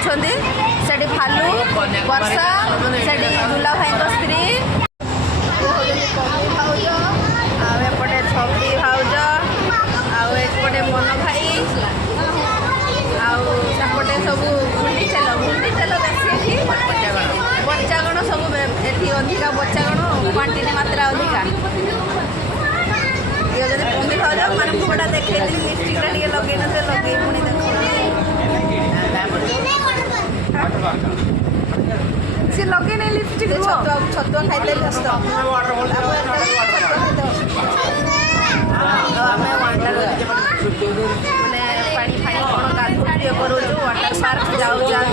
ଅଛନ୍ତି ସେଠି ଭାଲୁ ବର୍ଷା ସେଠି ଦୁଲା ଭାଇଙ୍କ ସ୍ତ୍ରୀ ଭାଉଜ ଆଉ ଏପଟେ ଛବି ଭାଉଜ ଆଉ ଏପଟେ ମନ ଭାଇ ଆଉ ସେପଟେ ସବୁ ଗୁଣ୍ଡିଚାଲ ବେଶୀ ଏଠି ବଚାଗଣ ସବୁ ଏଠି ଅଧିକା ବଚାଗଣ କ୍ୱାଣ୍ଟିଟି ମାତ୍ରା ଅଧିକା ଇଏ ଯଦି କମି ଭାଉଜ ମାନେ ପୁଅଟା ଦେଖେଇଥିଲି ଲିପଷ୍ଟିକ୍ଟା ଟିକେ ଲଗେଇ ନଥିଲେ ଲଗେଇ ପୁଣି ଦେଖ ସେ ଲଗେଇ ନେଇ ଲିପଷ୍ଟିକ୍ ଛତୁଆ ଖାଇଦେଲି ଛତୁଆ ଆମେ ୱାଣ୍ଡର ମାନେ ପାଣି ଫାଣି କ'ଣ ଗାଧୋଉ କରୁଛୁ ୱାଟର ପାର୍କ ଯାଉଛୁ ଆମେ